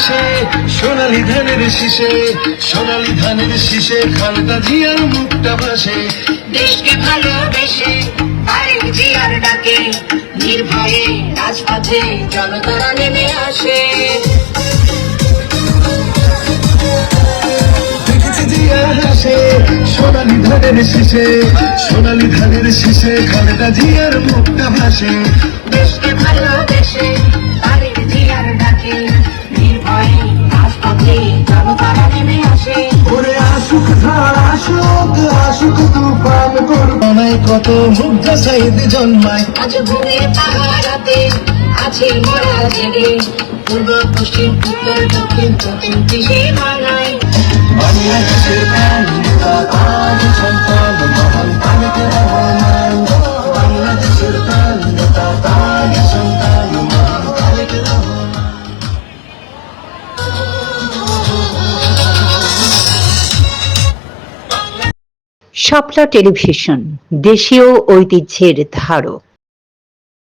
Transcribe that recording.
আসে সোনালী ধানের শীষে, সোনালী ধানের শীষে খালেদা জিয়ার মুখটা ভাসে। দেশকে ভালোবেসে তারেক জিয়ার ডাকে নির্ভয়ে রাজপথে জনতারা নেমে আসে। দেখেছি জিয়া হাসে সোনালী ধানের শীষে, সোনালী ধানের শীষে খালেদা জিয়ার মুখটা ভাসে। দেশকে ভালোবেসে তারেক জিয়ার ডাকে নির্ভয়ে রাজপথে জনতারা নেমে আসে। ওরে আসুক ঝড় আসুক, আসুক তুফান করবনায় কত মুগ্ধ সাইদ জন্মায়। আজ ভূমির পাহারাতে আছি মোরা জেগে, পূর্ব পশ্চিম উত্তর দক্ষিণ প্রতিটি সীমানায়। বাংলাদেশের প্রাণ নেতা তাজ সন্তান মহান তারেক রহমান, বাংলাদেশের প্রাণ নেতা তাজ সন্তান মহান তারেক রহমান। শাপলা টেলিভিশন, দেশীয় ঐতিহ্যের ধারক।